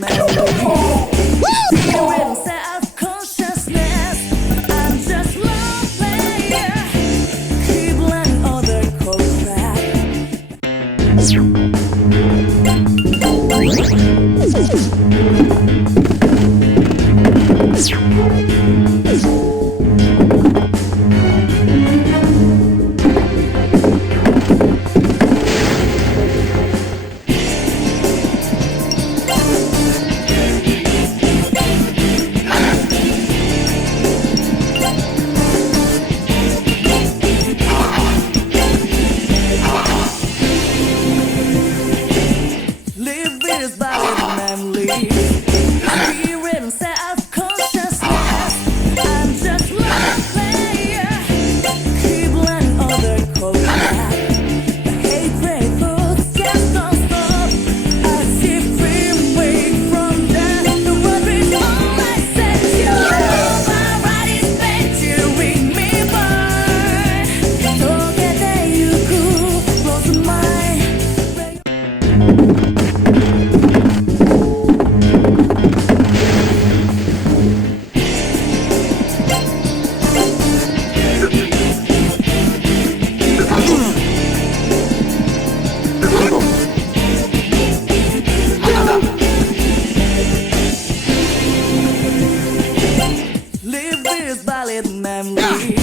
memory. Fear and self-consciousness. I'm just lone player. Keep learning other cold This ballad memory. Fear and self-consciousness. I'm just lone player. Keep learning other cold crap. The hatred thoughts just don't stop. I see free way from that. The world is all I said you. My right is meant to ring me burn. Don't get that you could close my ballad memory.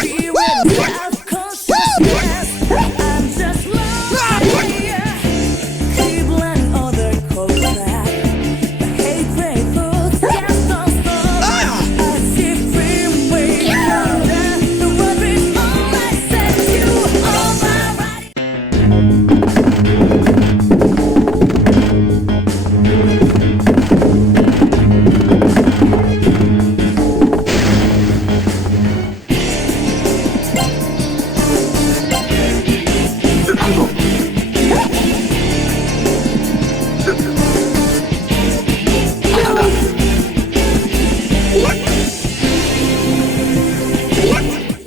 Fear and self-consciousness. I'm just lone player. Keep learning other cold crap. The hatred thoughts just don't stop. I see free way from that. The world is all I said you. All my right.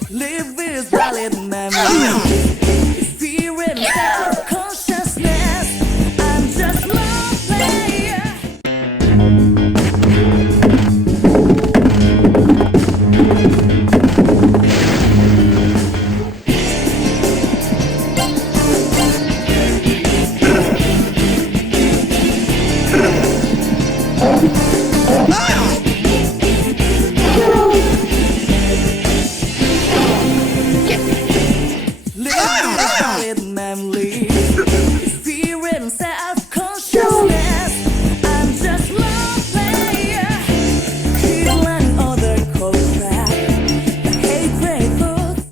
Live this ballad memory. Fear and self-consciousness. I'm just lone player. Ballad memory. Fear and self-consciousness. I'm just lone player. Keep learning other cold crap. The hatred thoughts.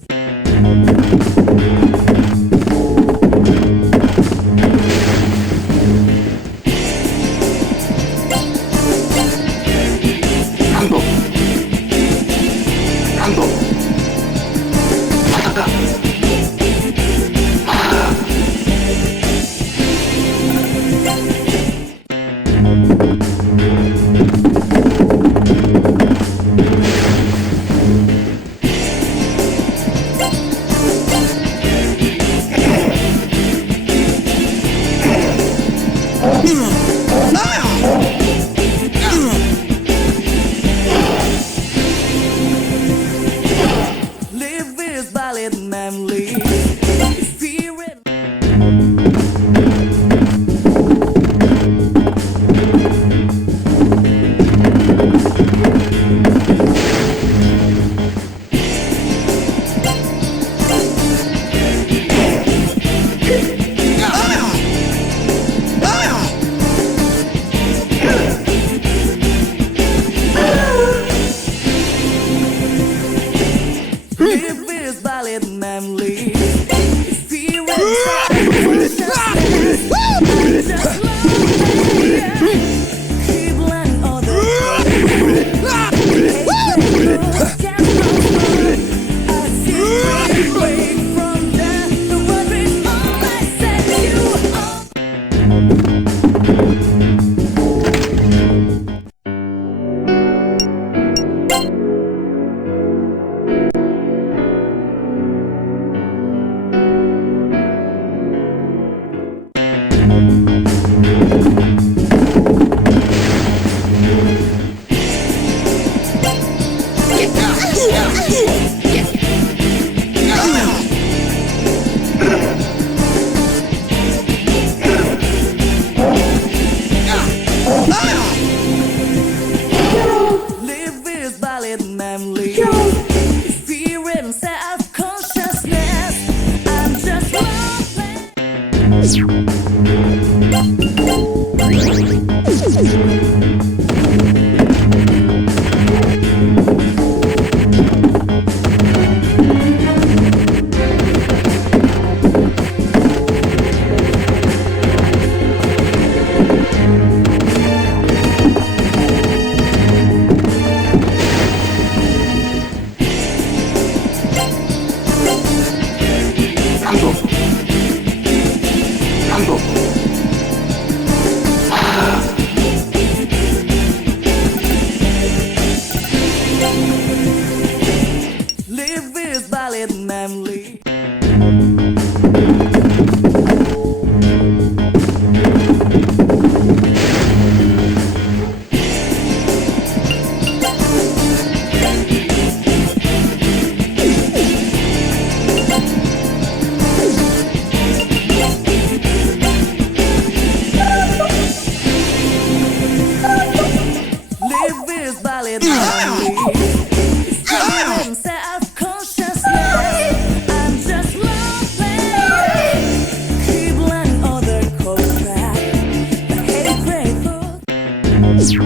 Live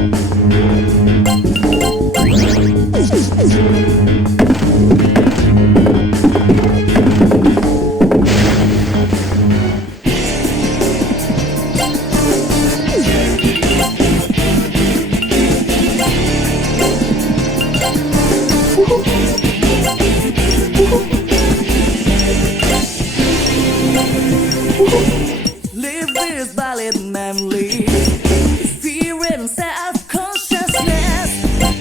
this valid memory, fear and self-consciousness.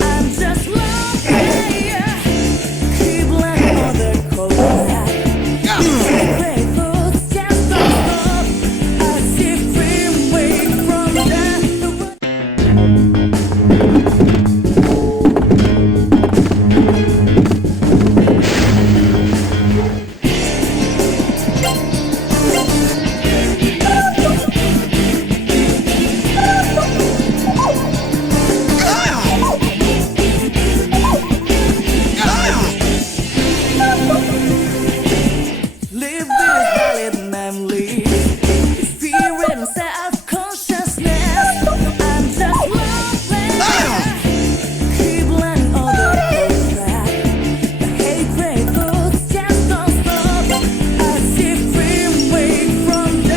I'm just love player, keep letting other cold back. Great thoughts just don't stop. I see free way from live this valid memory, fear and self-consciousness. I'm just love player, keep letting other cold back. The hatred thoughts just don't stop. I see free way from the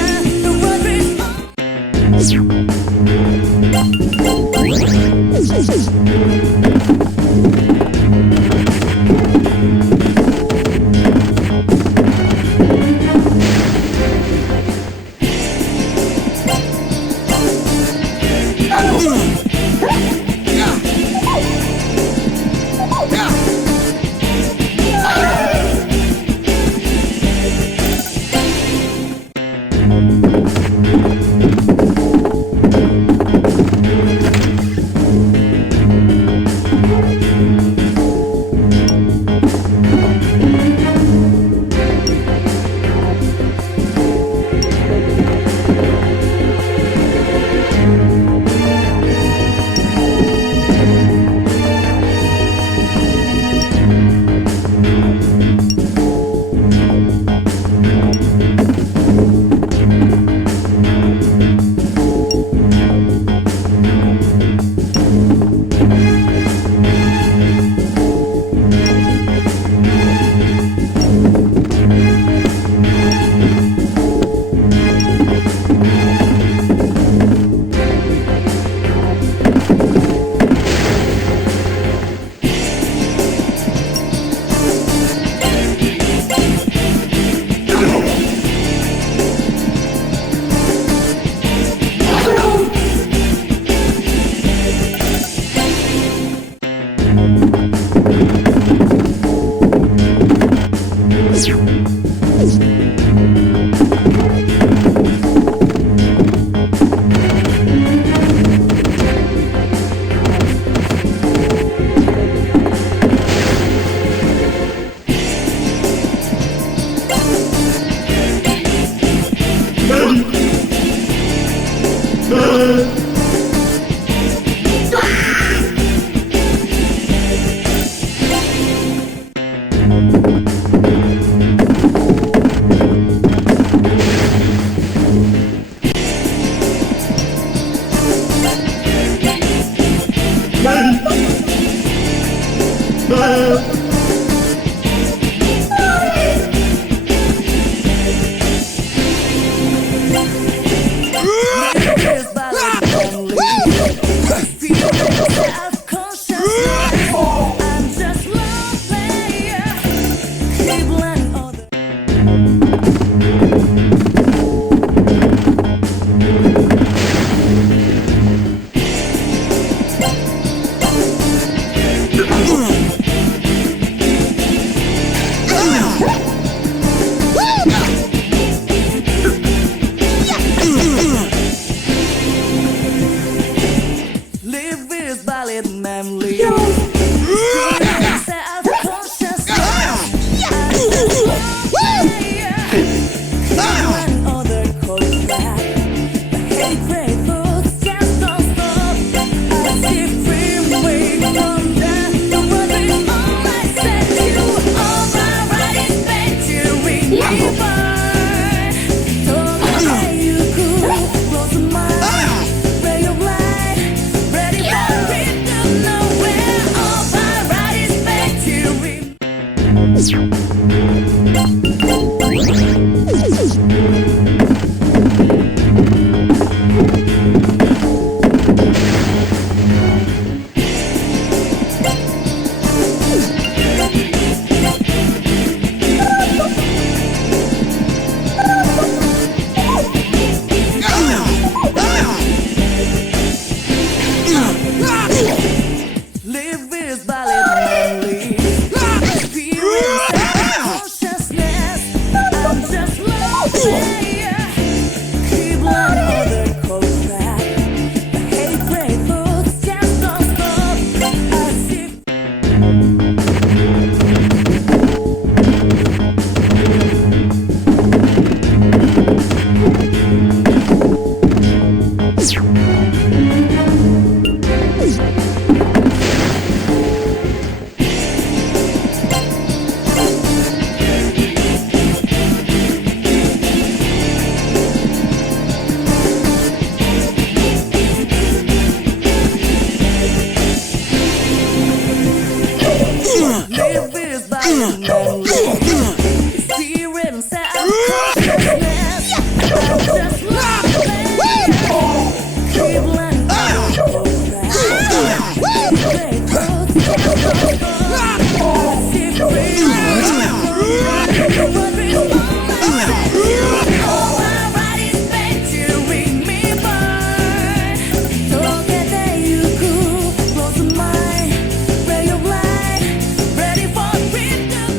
Live is valid memory. Experience and consciousness. I'm just love player. Keep learning other codes back. The hate break thoughts just don't stop. As if live is valid memory. Experience and consciousness. I'm just love player. Keep learning other codes back. Break thoughts just don't stop. As if free all my right is meant to ring me burn. Don't get there you cool. Close your mind. Ray of light. Ready for freedom.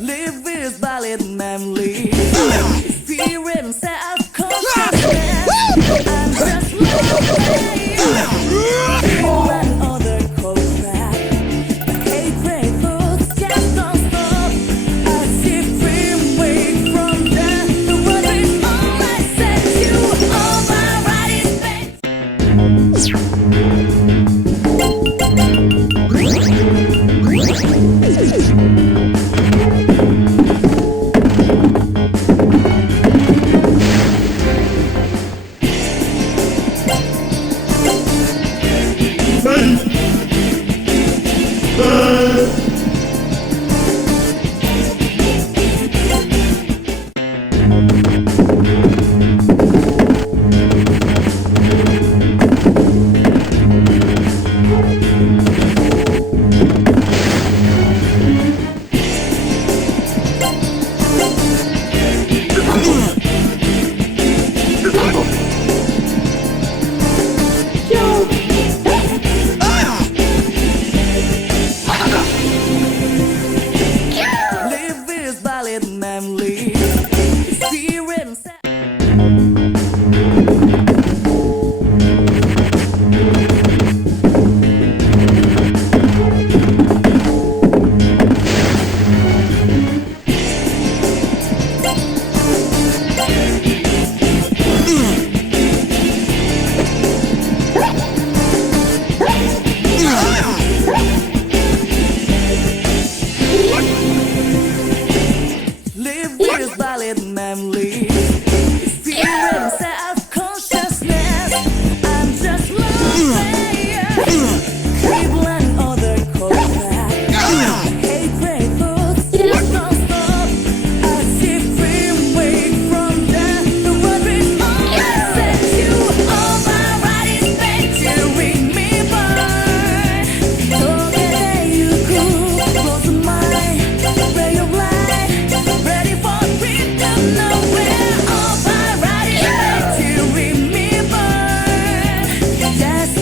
Live is valid memory. Experience and consciousness. I'm just love player. Keep learning other codes back. The hate break thoughts just don't stop. As if free wake from death. The world is all I said you. All my right is meant. Live is valid memory. Experience. Live is valid memory. Experience and consciousness. I'm just love player. Keep learning other codes back. Hate break thoughts just don't stop. As if free wake from death. The world is all I said you. All my right is meant to ring me burn. Don't get there you cool. Close your mind. Ray of light. Ready for freedom. Nowhere. All my right is meant to ring me burn. Just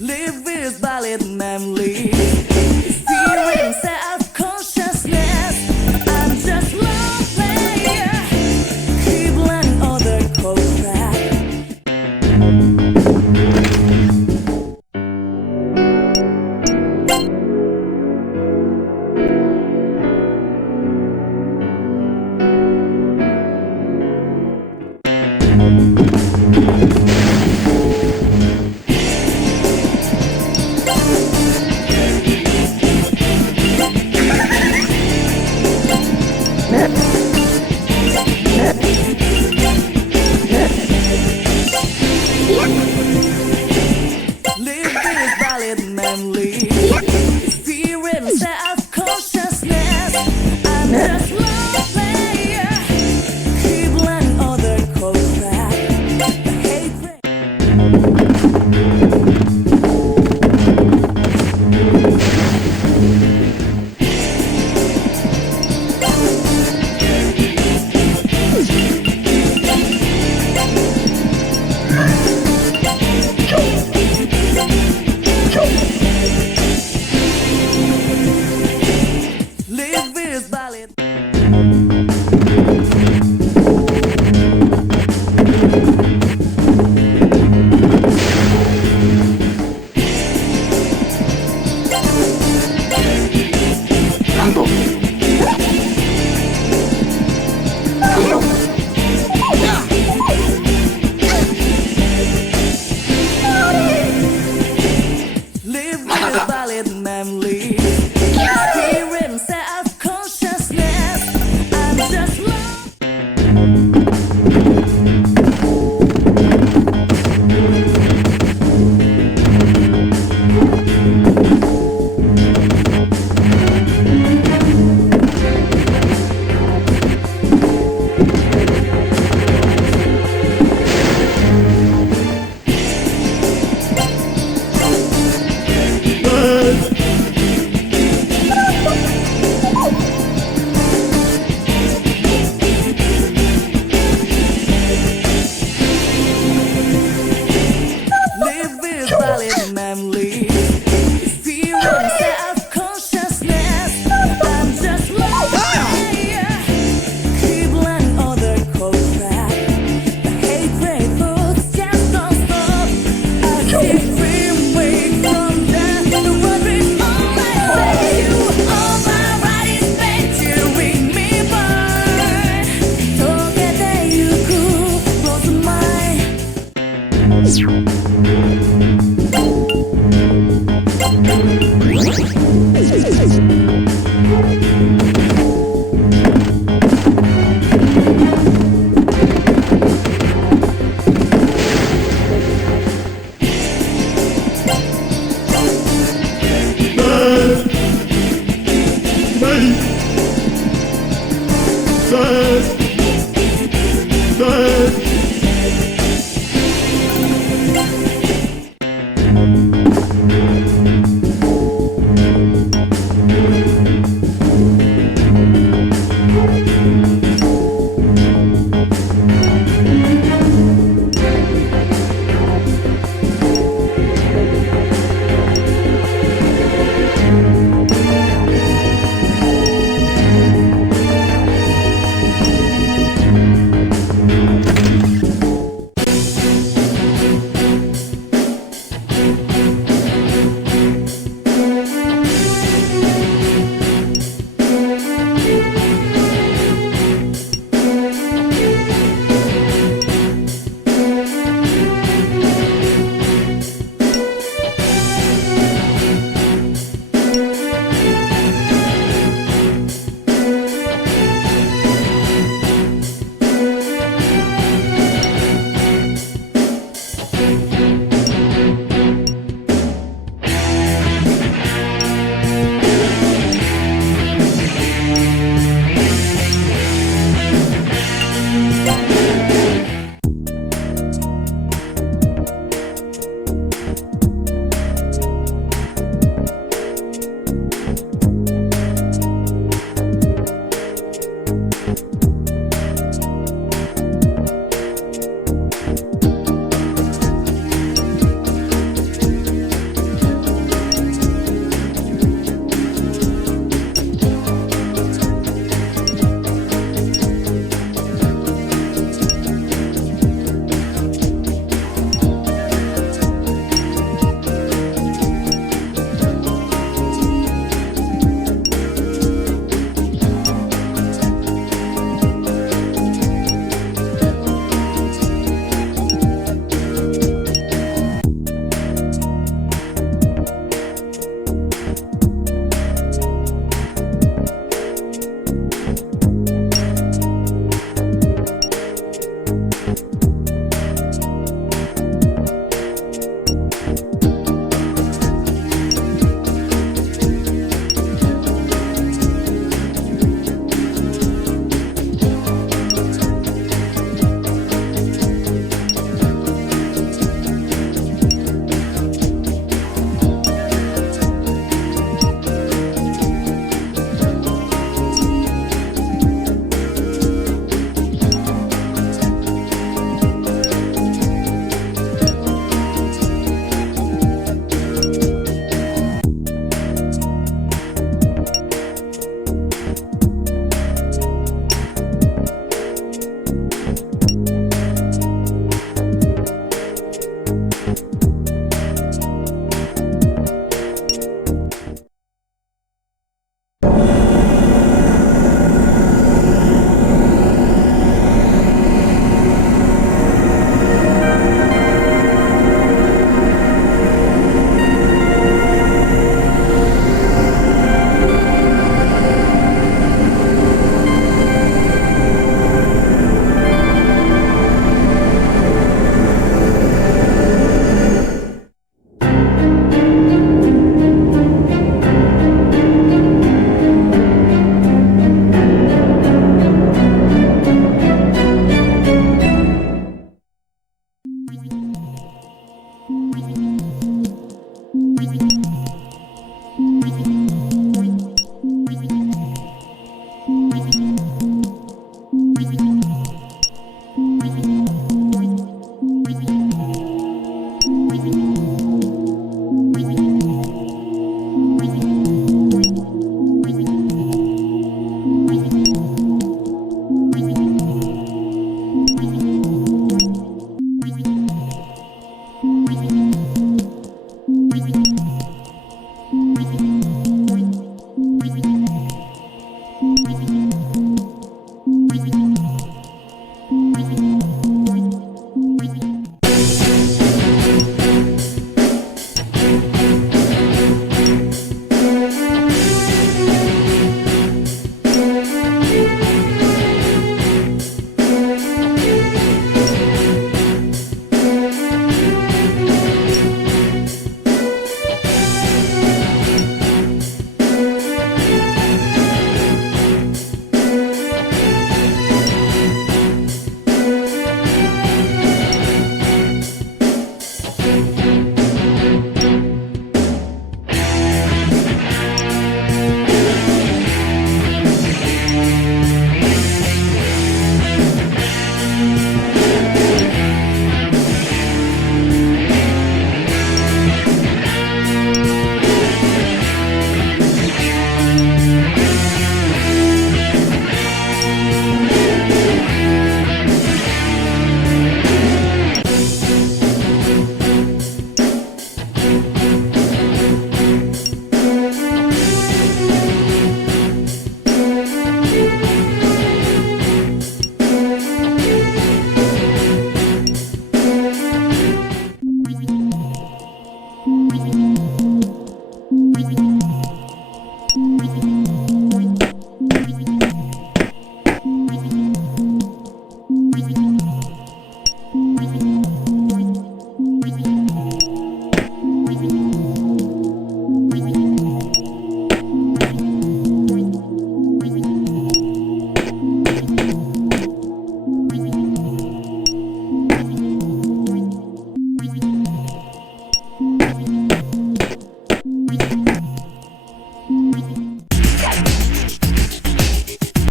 live is valid memory. Experience and consciousness. I'm just love player. Keep learning other codes back. memory. Fear and self-consciousness. I'm just love player. Keep letting other cold crack. The hatred. Live is valid. Live is valid memory.